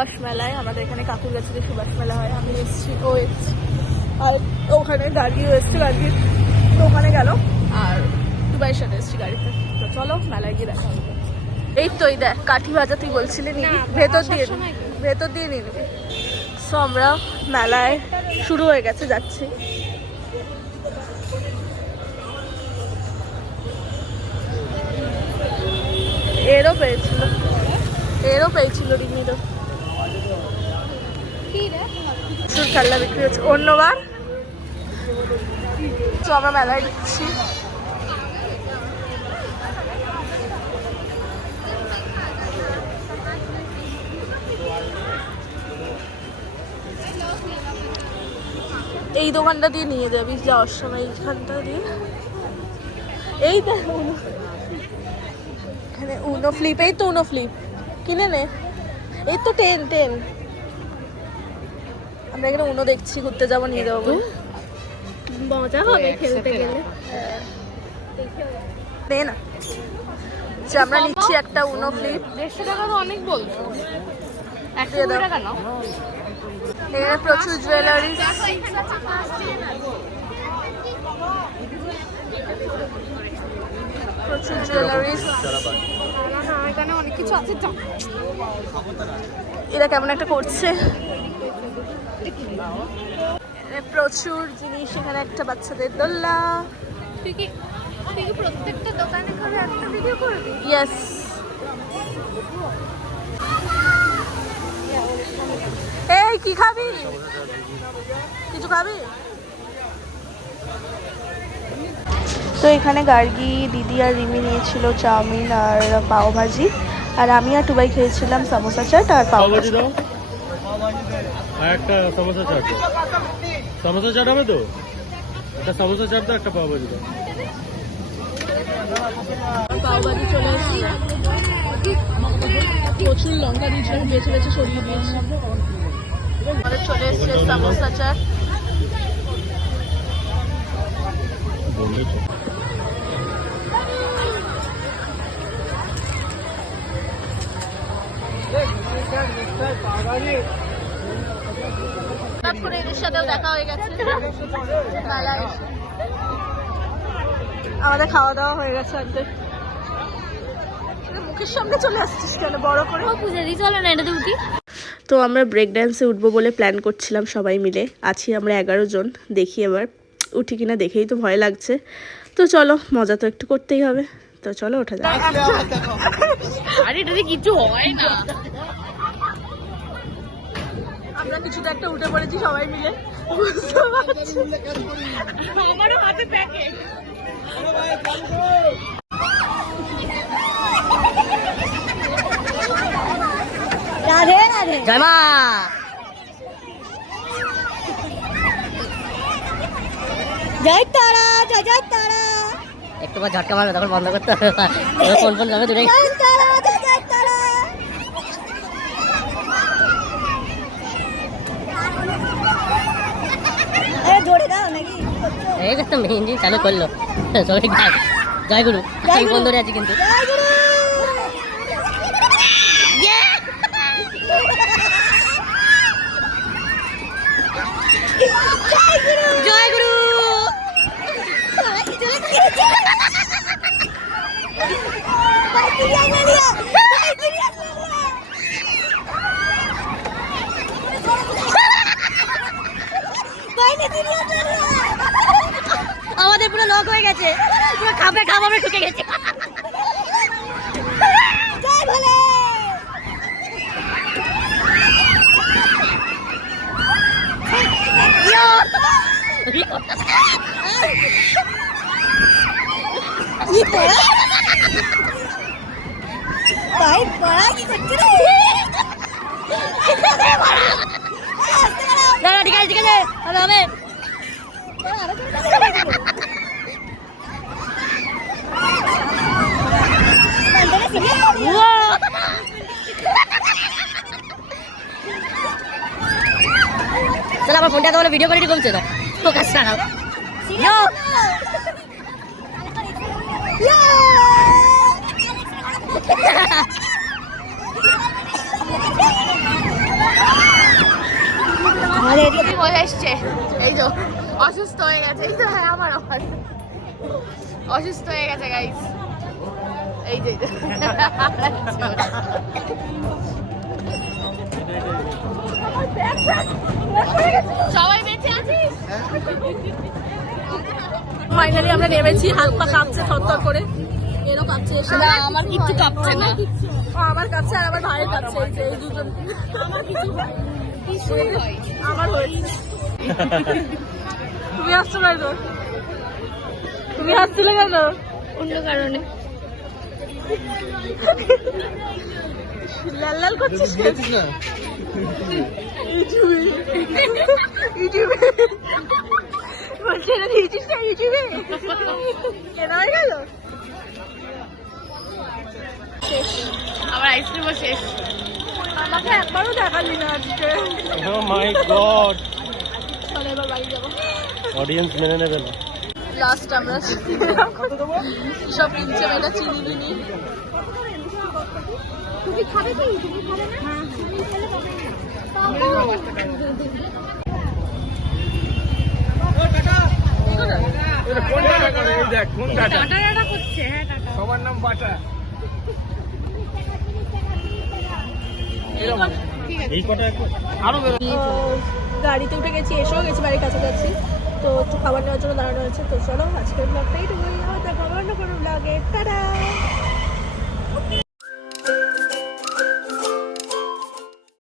সুভাষ মেলায়। আমাদের এখানে কাকুর কাছে যে সুভাষ মেলা হয়, আমি এসেছি, ও এসেছি, আর ওখানে গার্গিও এসছে, গার্গি তো ওখানে গেল, আর দুবাইয়ের সাথে এসেছি গাড়িতে। তো চলো মেলায় গিয়ে দেখা হবে। এই তো এই দেখ কাঠি ভাজা, তুই বলছিলি নিবি, ভেতর দিয়ে নিয়ে নিবি। সো আমরা মেলায় শুরু হয়ে গেছে, যাচ্ছি। এরও পেয়েছিল রিমিরও। খেলনা বিক্রি হচ্ছে অন্যবার। তো আমরা মেলায় ঢুকছি। এই দোকানটা দিয়ে নিয়ে যাবি যাওয়ার সময়, এইখানটা দিয়ে। এই দেখো এখানে উনো ফ্লিপ, এই তো উনো ফ্লিপ কিনে নে। এই তো 10 আমরা এখানে উনো দেখছি, ঘুরতে যাবো, নিয়ে যাবো বলে। মজা হবে খেলতে গেলে। নে না, আমরা নিচ্ছি একটা উনো ফ্লিপ। 150 টাকা তো অনেক বলছো, 120 টাকা নাও। এখানে প্রচুর জুয়েলারি, এখানে অনেক কিছু আছে। এরা কেমন একটা করছে, প্রচুর জিনিস। এখানে একটা বাচ্চাদের দোলনা। তুই কি প্রত্যেকটা দোকানে করে একটা ভিডিও করবি? ইয়েস। এই কি খাবি? কিছু খাবি? তো এখানে গার্গি, দিদি আর রিমি নিয়েছিল চাউমিন আর পাও ভাজি, আর আমি আর টুবাই খেয়েছিলাম সমোসা চাট আর পাও ভাজি। দাও একটা সমোসা চাট, সমোসা চাট হবে তো, একটা সমোসা চাট দাও, একটা পাও ভাজি দাও। পাও ভাজি চলে এসেছে, প্রচুর লঙ্কা দিয়েছে, বেছে বেছে সরিয়ে দিয়েছি। আমাদের চলে এসেছে সমোসা চাট। এদের সাথেও দেখা হয়ে গেছে মেলায়। আমাদের খাওয়া দাওয়া হয়ে গেছে অর্ধেক। মুখের সামনে চলে আসছিস কেন বড় করে? পূজা দি চলে না, এটাতে উঠি। তো আমরা ব্রেক ড্যান্সে উঠবো বলে প্ল্যান করছিলাম, সবাই মিলে আছি আমরা 11 জন। দেখি এবার উঠি কিনা, দেখেই তো ভয় লাগছে। তো চলো, মজা তো একটু করতেই হবে, তো চলো ওঠা যাক। আরে এটাতে কিছু হয় না। আমরা কিছুটা একটা উঠে পড়েছি সবাই মিলে, আমারও হাতে প্যাকেট। রাধে রাধে, জয় মা। জয় তারা, জয় জয় তারা। একটু পর ঝটকা মারবে, তখন বন্ধ করতে হবে। ফোন ফোন যাবে দূরে। জয় তারা, জয় জয় তারা। জোরে দাও নাকি? এই তো মেহেন্দি চালু করলো সবাই। জয় গুরু, আমি ফোন ধরে আছি কিন্তু। জয় গুরু, জয় গুরু। আমাদের পুরো লক হয়ে গেছে, পুরো খাপে খাপ আমরা ঢুকে গেছি। ঠিক আছে, ঠিক আছে, হবে। চল আমার ফোনটা তোমার ভিডিও কোয়ালিটি কমছে না, ফোকাস ছাড়াও। আমাদের এদিকে হয়ে এসছে, এই তো অসুস্থ হয়ে গেছে, এই তো হ্যাঁ আমার অসুস্থ হয়ে গেছে গাইস, এই যে সবাই বেঁচে আছিস। ফাইনালি আমরা নেমেছি, হাত পা কাঁপছে থরথর করে, এরও কাঁপছে, আমার কিচ্ছু কাঁপছে না, আমার কাঁপছে আর আমার ভাইয়ের কাঁপছে, এই যে এই দুজন আমার হয়েছে। তুমি হাসছো না তো, তুমি হাসছিলে কেন? অন্য কারণে লাল লাল করছিস না ইউটিউবে, ইউটিউবে বলছে না দিয়েছিস না ইউটিউবে, কেন হয়ে গেল? আমার আইসক্রিমও শেষ, আমাকে একবারও দেখালি না আজকে। ও মাই গড, চলো এবার বাড়ি যাবো। অডিয়েন্স মেনে নেবে না। লাস্ট আমরা সব কিনছে, এটা চিনি বিনি। তুমি খাবে কি? তুমি খাবে না? সবার নাম বাটা। এই কটা আরো গাড়িতে উঠে গেছি, এসেও গেছি বাড়ির কাছাকাছি, তো একটু খাবার নেওয়ার জন্য দাঁড়ানো হয়েছে। তো চলো আজকের ব্লগটা এইটুকুই, দেখা অন্য কোনো ব্লগে, টাটা।